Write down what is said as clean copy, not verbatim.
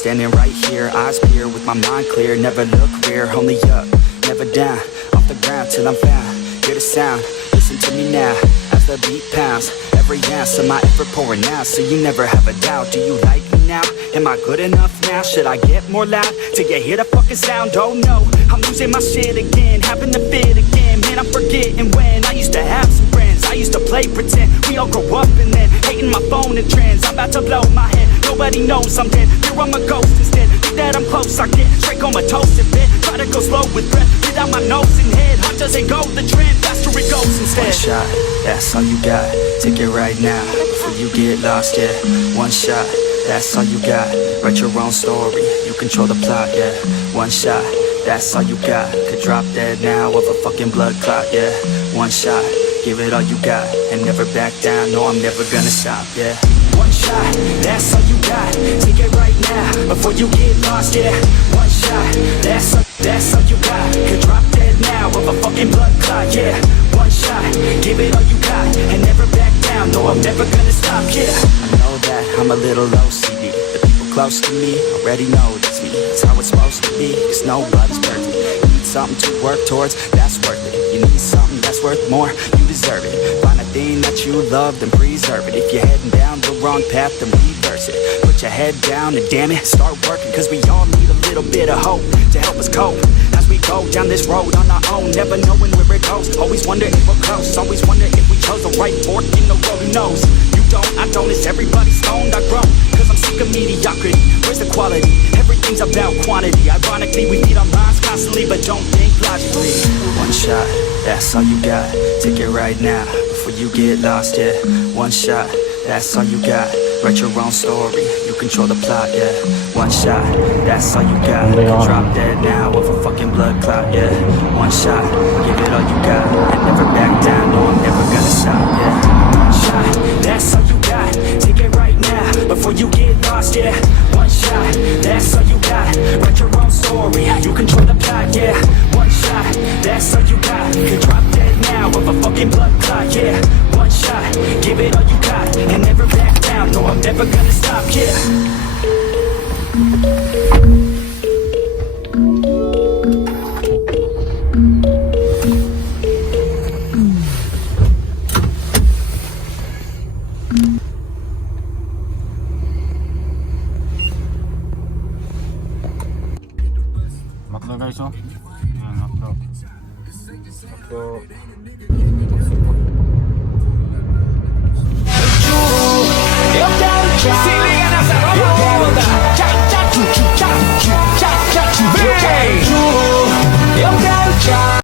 standing right here, eyes peer with my mind clear. Never look rear, only up, never down. Off the ground till I'm found. Hear the sound, listen to me now. As the beat pounds, every ounce of my effort pouring out. So you never have a doubt. Do you like me now? Am I good enough now? Should I get more loud till you hear the fucking sound? Oh no, I'm losing my shit again, having to fit again. Man, I'm forgetting when I used to have some friends. I used to play pretend. We all grow up and then hating my phone and trends. I'm about to blow my head. Nobody knows I'm dead. Here I'm a ghost instead. Think that I'm close, I get straight comatose in bed. Try to go slow with breath, without my nose and head. Heart doesn't go the trend, faster it goes instead. One shot, that's all you got. Take it right now, before you get lost, yeah. One shot, that's all you got. Write your own story, you control the plot, yeah. One shot, that's all you got. Could drop dead now of a fucking blood clot, yeah. One shot, give it all you got. And never back down, no, I'm never gonna stop, yeah. One shot, that's all you got. Take it right now, before you get lost, yeah. One shot, that's all you got. Could drop dead now of a fucking blood clot, yeah. One shot, give it all you got. And never back down, no, I'm never gonna stop, yeah. I know that I'm a little OCD. The people close to me already know it's me. That's how it's supposed to be, cause nobody's perfect. You need something to work towards, that's worth it. You need something that's worth more, you deserve it. Find a thing that you love, then preserve it. If you're heading down the wrong path, then reverse it. Put your head down and damn it, start working. Cause we all need a little bit of hope to help us cope as we go down this road on our own, never knowing where it goes. Always wonder if we're close, always wonder if we chose the right fork in the road. Who knows? You don't, I don't, it's everybody stoned. I grow, cause I'm sick of mediocrity. Where's the quality? Everything's about quantity. Ironically, we feed our minds constantly, but don't think logically. One shot, that's all you got. Take it right now, before you get lost, yeah. One shot, that's all you got. Write your own story, you control the plot, yeah. One shot, that's all you got. Drop dead now of a fucking blood clot, yeah. One shot, give it all you got. And never back down, no, I'm never gonna stop, yeah. One shot, that's all you got. Take it right now, before you get lost, yeah. One shot, that's all you got. Write your own story, you control the plot, yeah. One shot, that's all you got. Could drop dead now of a fucking blood clot, yeah. One shot, give it all you got. And never back down, no, I'm never gonna stop, yeah. Makdo guys, oh. Ayan, makdo. Makdo.